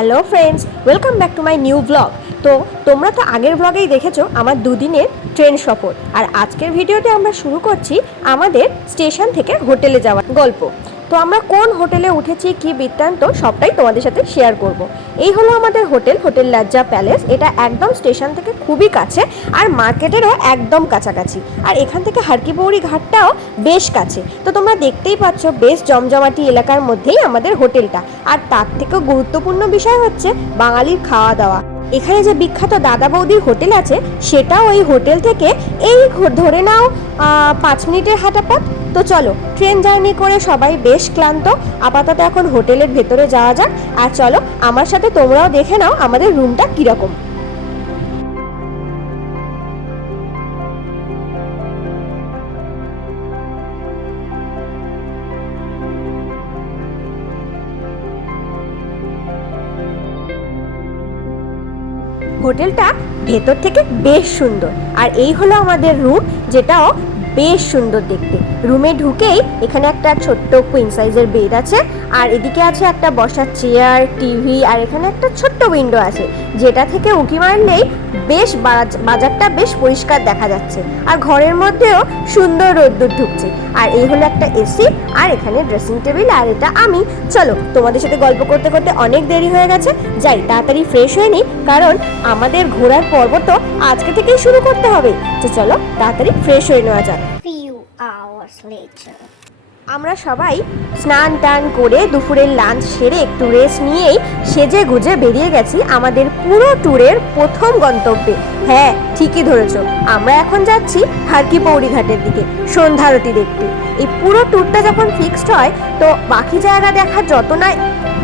Hello friends welcome back to my new blog তো, তোমরা তো আগের ব্লগেই দেখেছ আমার দুদিনের ট্রেন সফর। আর আজকের ভিডিওতে আমরা শুরু করছি আমাদের স্টেশন থেকে হোটেলে যাওয়ার গল্প। তো আমরা কোন হোটেলে উঠেছি, কি বৃত্তান্ত, সবটাই তোমাদের সাথে শেয়ার করব। এই হলো আমাদের হোটেল হোটেল লাজ্জা প্যালেস। এটা একদম স্টেশন থেকে খুবই কাছে আর মার্কেটেরও একদম কাছাকাছি। আর এখান থেকে হারকিপৌরি ঘাটটাও বেশ কাছে। তো তোমরা দেখতেই পাচ্ছ, বেশ জমজমাটি এলাকার মধ্যেই আমাদের হোটেলটা। আর তার থেকেও গুরুত্বপূর্ণ বিষয় হচ্ছে বাঙালির খাওয়া দাওয়া। এখানে যে বিখ্যাত দাদা বৌদির হোটেল আছে, সেটাও ওই হোটেল থেকে এই ধরে নাও পাঁচ মিনিটের হাঁটা পথ তো চলো, ট্রেন জার্নি করে সবাই বেশ ক্লান্ত। আপাতত এখন হোটেলের ভেতরে যাওয়া যাক। আর চলো, আমার সাথে তোমরাও দেখে নাও আমাদের রুমটা কীরকম। হোটেলটা ভেতর থেকে বেশ সুন্দর। আর এই হলো আমাদের রুম যেটাও বেশ সুন্দর দেখতে। রুমে ঢুকেই এখানে একটা ছোট্ট কুইন সাইজের বেড আছে, আর এদিকে আছে একটা বসার চেয়ার টিভি আর এখানে একটা ছোট্ট উইন্ডো আছে, যেটা থেকে উঁকি মারলেই বেশ বাজারটা বেশ পরিষ্কার দেখা যাচ্ছে, আর ঘরের মধ্যেও সুন্দর রোদ্দুর ঢুকছে, আর এই হলো একটা এসি আর এখানে ড্রেসিং টেবিল আর এটা আমি। চলো, তোমাদের সাথে গল্প করতে করতে অনেক দেরি হয়ে গেছে, যাই, তাড়াতাড়ি ফ্রেশ হয়ে নিই কারণ আমাদের ঘোরার পর্ব তো আজকে থেকেই শুরু করতে হবে, তো চলো, তাড়াতাড়ি ফ্রেশ হয়ে নেওয়া যাক। Hours later. আমরা সবাই স্নান টান করে দুপুরের লাঞ্চ সেরে একটু রেস্ট নিয়েই সেজে গুজে বেরিয়ে গেছি আমাদের পুরো ট্যুরের প্রথম গন্তব্যে। হ্যাঁ ঠিকই ধরেছ। আমরা এখন যাচ্ছি হারকি পৌরি ঘাটের দিকে, সন্ধ্যারতি দেখতে। এই পুরো ট্যুরটা যখন ফিক্সড হয়, তো বাকি জায়গা দেখার যত না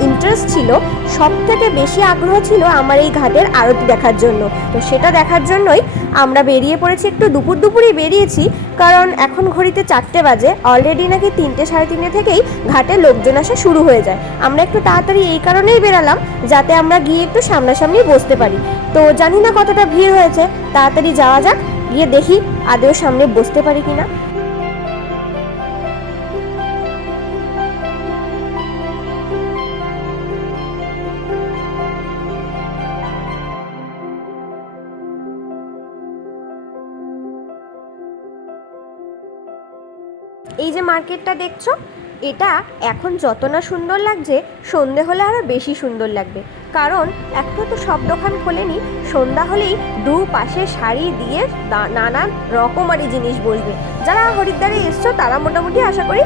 ইন্টারেস্ট ছিল সব থেকে বেশি আগ্রহ ছিল আমার এই ঘাটের আরতি দেখার জন্য। তো সেটা দেখার জন্যই আমরা বেরিয়ে পড়েছি, একটু দুপুর দুপুরই বেরিয়েছি, কারণ এখন ঘড়িতে চারটে বাজে অলরেডি নাকি তিনটে, সাড়ে তিনটে থেকেই ঘাটে লোকজন আসা শুরু হয়ে যায়। আমরা একটু তাড়াতাড়ি এই কারণেই বেরালাম, যাতে আমরা গিয়ে একটু সামনাসামনি বসতে পারি। তো জানি না কতটা ভিড় হয়েছে, তাড়াতাড়ি যাওয়া যাক, গিয়ে দেখি আদেও সামনে বসতে পারি কিনা। এই যে মার্কেটটা দেখছ, এটা এখন যত না সুন্দর লাগছে, সন্ধে হলে আরও বেশি সুন্দর লাগবে। কারণ এখনও তো সব দোকান খোলেনি, সন্ধ্যা হলেই দু পাশে শাড়ি দিয়ে নানান রকমারি জিনিস বসবে। যারা হরিদ্বারে এসছো, তারা মোটামুটি আশা করি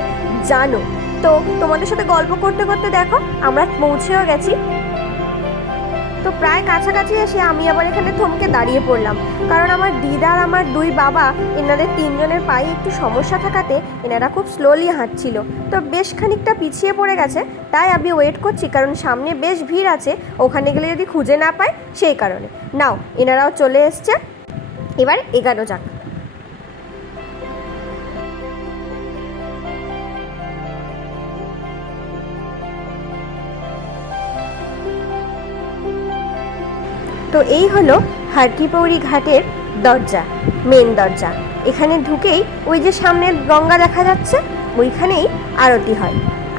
জানো। তো তোমাদের সাথে গল্প করতে করতে দেখো, আমরা পৌঁছেও গেছি। তো প্রায় কাছাকাছি এসে আমি আবার এখানে থমকে দাঁড়িয়ে পড়লাম। কারণ আমার দিদার আমার দুই বাবা, এনাদের তিনজনের পায়ে একটু সমস্যা থাকাতে এনারা খুব স্লোলি হাঁটছিল। তো বেশ খানিকটা পিছিয়ে পড়ে গেছে, তাই আমি ওয়েট করছি কারণ সামনে বেশ ভিড় আছে, ওখানে গেলে যদি খুঁজে না পায় সেই কারণে। নাও, এনারাও চলে এসছে। এবার এগানো যাক। তো এই হলো হারকিপৌরি ঘাটের দরজা মেন দরজা। এখানে ঢুকেই ওই যে সামনের গঙ্গা দেখা যাচ্ছে, ওইখানেই আরতি হয়।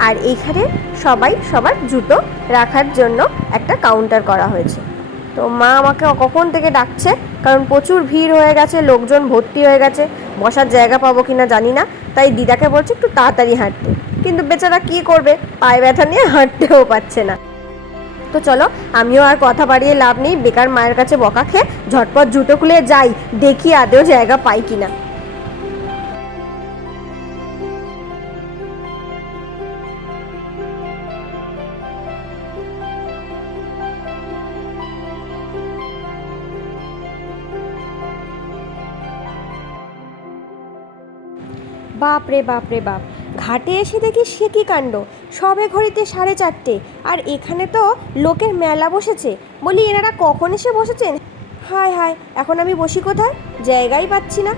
আর এইখানে সবাই সবার জুতো রাখার জন্য একটা কাউন্টার করা হয়েছে। তো মা আমাকে কখন থেকে ডাকছে? কারণ প্রচুর ভিড় হয়ে গেছে, লোকজন ভর্তি হয়ে গেছে, বসার জায়গা পাবো কিনা জানি না, তাই দিদাকে বলছে একটু তাড়াতাড়ি হাঁটতে। কিন্তু বেচারা কি করবে? পায়ে ব্যথা নিয়ে হাঁটতেও পারছে না। তো চলো, আমিও আর কথা বাড়িয়ে লাভ নেই। বেকার মায়ের কাছে বকা খেয়ে ঝটপট জুতো খুলে যাই, দেখি আদেও জায়গা পাই কিনা। বাপ রে বাপ রে বাপ। ঘাটে এসে দেখি সে কি কাণ্ড? সবে ঘড়িতে সাড়ে চারটে। আর এখানে তো লোকের মেলা বসেছে। বলি, এনারা কখন এসে বসেছেন? হায় হায়, এখন আমি বসি কোথায়? জায়গাই পাচ্ছি না।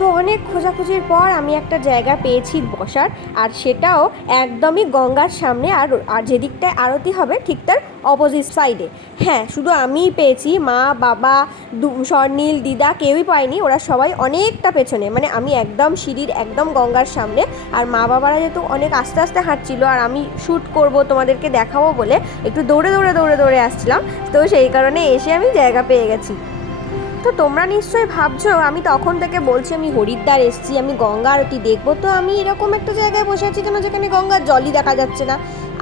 তো অনেক খোঁজাখুঁজির পর আমি একটা জায়গা পেয়েছি বসার, আর সেটাও একদমই গঙ্গার সামনে, আর আর যেদিকটায় আরতি হবে ঠিক তার অপোজিট সাইডে হ্যাঁ শুধু আমিই পেয়েছি, মা, বাবা স্বর্নীল দিদা কেউই পায়নি, ওরা সবাই অনেকটা পেছনে মানে আমি একদম সিঁড়ির একদম গঙ্গার সামনে, আর মা বাবারা যেহেতু অনেক আস্তে আস্তে হাঁটছিল, আর আমি শ্যুট করব তোমাদেরকে দেখাবো বলে একটু দৌড়ে দৌড়ে দৌড়ে দৌড়ে আসছিলাম, তো সেই কারণে এসে আমি জায়গা পেয়ে গেছি। তো তোমরা নিশ্চয়ই ভাবছ, আমি তখন থেকে বলছি আমি হরিদ্বার এসেছি, আমি গঙ্গা আরতি দেখব। তো আমি এরকম একটা জায়গায় বসে আছি কেন যেখানে গঙ্গার জলই দেখা যাচ্ছে না?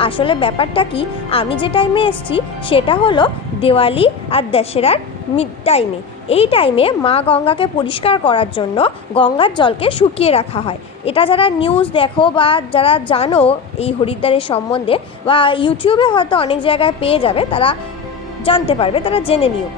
আসলে ব্যাপারটা কি, আমি যে টাইমে এসেছি, সেটা হলো দেওয়ালি আর দশেরার মিড টাইমে এই টাইমে মা গঙ্গাকে পরিষ্কার করার জন্য গঙ্গার জলকে শুকিয়ে রাখা হয়। এটা যারা নিউজ দেখো বা যারা জানো এই হরিদ্বারের সম্বন্ধে বা ইউটিউবে হয়তো অনেক জায়গায় পেয়ে যাবে, তারা জানতে পারবে, তারা জেনে নিও।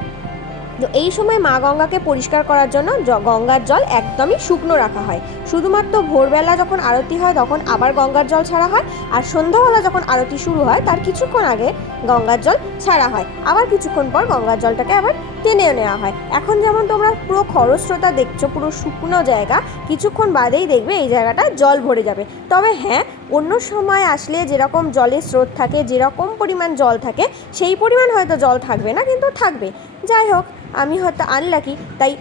তো এই সময় মা গঙ্গাকে পরিষ্কার করার জন্য গঙ্গার জল একদমই শুকনো রাখা হয়। শুধুমাত্র ভোরবেলা যখন আরতি হয় তখন আবার গঙ্গার জল ছাড়া হয় আর সন্ধ্যাবেলা যখন আরতি শুরু হয় তার কিছুক্ষণ আগে গঙ্গার জল ছাড়া হয়। আবার কিছুক্ষণ পর গঙ্গার জলটাকে আবার টেনে নেওয়া হয়। এখন যেমন তোমরা পুরো খরস্রোতা দেখছ, পুরো শুকনো জায়গা, কিছুক্ষণ বাদেই দেখবে এই জায়গাটা জল ভরে যাবে। তবে হ্যাঁ অন্য সময় আসলে যেরকম জলের স্রোত থাকে, যেরকম পরিমাণ জল থাকে, সেই পরিমাণ হয়তো জল থাকবে না, কিন্তু থাকবে। যাই হোক আমি হয়তো আনলাকি তাই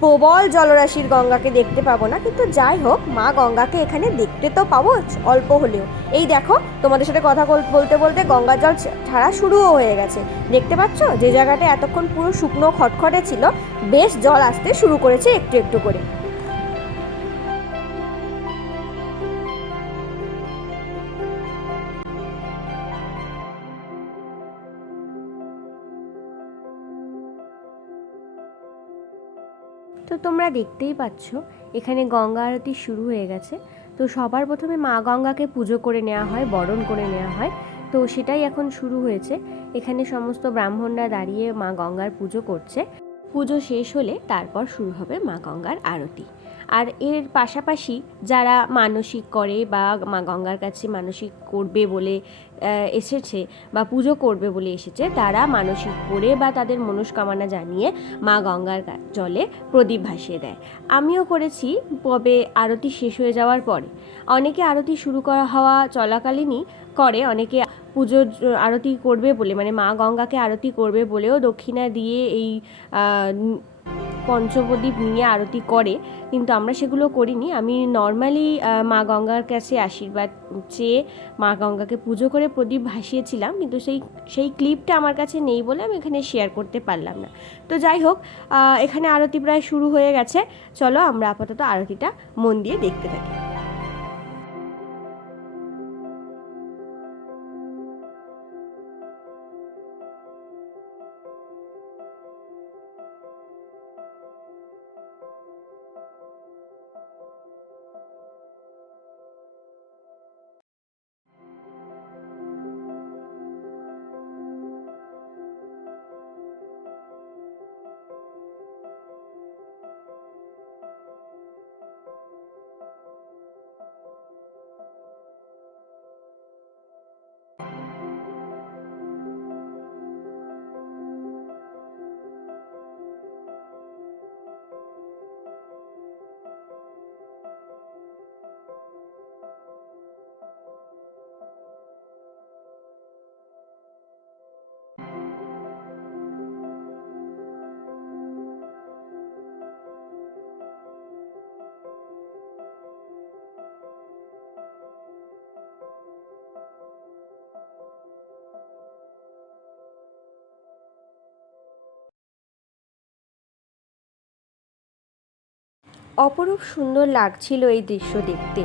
প্রবল জলরাশির গঙ্গাকে দেখতে পাবো না, কিন্তু যাই হোক, মা গঙ্গাকে এখানে দেখতে তো পাবো অল্প হলেও। এই দেখো, তোমাদের সাথে কথা বল- বলতে বলতে গঙ্গা জল ছাড়া শুরুও হয়ে গেছে। দেখতে পাচ্ছ? যে জায়গাটা এতক্ষণ পুরো শুকনো খটখটে ছিল, বেশ জল আসতে শুরু করেছে একটু একটু করে। তো তোমরা দেখতেই পাচ্ছ, এখানে গঙ্গা আরতি শুরু হয়ে গেছে। তো সবার প্রথমে মা গঙ্গাকে পুজো করে নেওয়া হয়, বরণ করে নেওয়া হয়। তো সেটাই এখন শুরু হয়েছে। এখানে সমস্ত ব্রাহ্মণরা দাঁড়িয়ে মা গঙ্গার পুজো করছে। পুজো শেষ হলে তারপর শুরু হবে মা গঙ্গার আরতি। আর এর পাশাপাশি যারা মানসিক করে বা মা গঙ্গার কাছে মানসিক করবে বলে এসেছে বা পুজো করবে বলে এসেছে, তারা মানসিক করে বা তাদের মনস্কামনা জানিয়ে মা গঙ্গার জলে প্রদীপ ভাসিয়ে দেয়। আমিও করেছি, তবে আরতি শেষ হয়ে যাওয়ার পরে। অনেকে আরতি শুরু করা হওয়া চলাকালীনই করে, অনেকে পুজো আরতি করবে বলে মানে মা গঙ্গাকে আরতি করবে বলেও দক্ষিণা দিয়ে এই পঞ্চপ্রদীপ নিয়ে আরতি করে, কিন্তু আমরা সেগুলো করিনি। আমি নর্মালি মা গঙ্গার কাছে আশীর্বাদ চেয়ে মা গঙ্গাকে পুজো করে প্রদীপ ভাসিয়েছিলাম, কিন্তু সেই সেই ক্লিপটা আমার কাছে নেই বলে আমি এখানে শেয়ার করতে পারলাম না। তো যাই হোক এখানে আরতি প্রায় শুরু হয়ে গেছে। চলো আমরা আপাতত আরতিটা মন দিয়ে দেখতে থাকি। অপরূপ সুন্দর লাগছিল এই দৃশ্য দেখতে।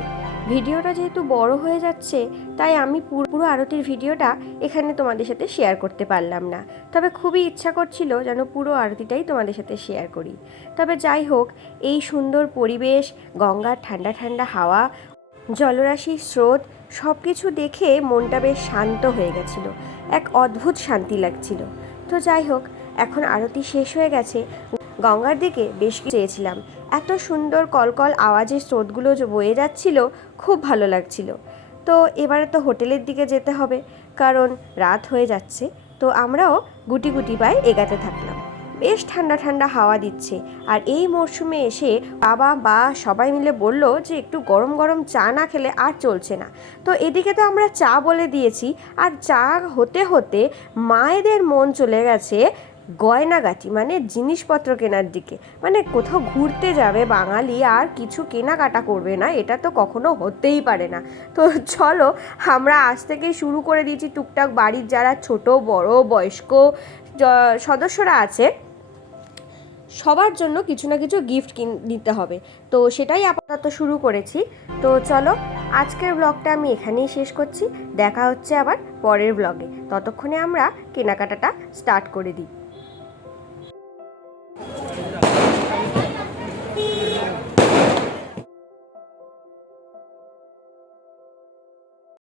ভিডিওটা যেহেতু বড় হয়ে যাচ্ছে, তাই আমি পুরো আরতির ভিডিওটা এখানে তোমাদের সাথে শেয়ার করতে পারলাম না। তবে খুবই ইচ্ছা করছিল যেন পুরো আরতিটাই তোমাদের সাথে শেয়ার করি। তবে যাই হোক, এই সুন্দর পরিবেশ, গঙ্গার ঠান্ডা ঠান্ডা হাওয়া, জলরাশির স্রোত সব কিছু দেখে মনটা বেশ শান্ত হয়ে গেছিল। এক অদ্ভুত শান্তি লাগছিল। তো যাই হোক, এখন আরতি শেষ হয়ে গেছে। গঙ্গার দিকে বেশ কিছু চেয়েছিলাম। এত সুন্দর কলকল আওয়াজের স্রোতগুলো যে বয়ে যাচ্ছিল, খুব ভালো লাগছিল। তো এবারে তো হোটেলের দিকে যেতে হবে, কারণ রাত হয়ে যাচ্ছে। তো আমরাও গুটি গুটি পায়ে এগাতে থাকলাম। বেশ ঠান্ডা ঠান্ডা হাওয়া দিচ্ছে। আর এই মরশুমে এসে বাবা বা সবাই মিলে বলল যে একটু গরম গরম চা না খেলে আর চলছে না। তো এদিকে তো আমরা চা বলে দিয়েছি। আর চা হতে হতে মায়েদের মন চলে গেছে গয়নাগাটি মানে জিনিসপত্র কেনার দিকে। মানে কোথাও ঘুরতে যাবে বাঙালি, আর কিছু কেনাকাটা করবে না, এটা তো কখনো হতেই পারে না। তো চলো, আমরা আজ থেকেই শুরু করে দিয়েছি টুকটাক বাড়ির যারা ছোট, বড়, বয়স্ক সদস্যরা আছে, সবার জন্য কিছু না কিছু গিফট কিন, দিতে হবে। তো সেটাই আপাতত শুরু করেছি। তো চলো, আজকের ব্লগটা আমি এখানেই শেষ করছি। দেখা হচ্ছে আবার পরের ব্লগে ততক্ষণে আমরা কেনাকাটাটা স্টার্ট করে দিই।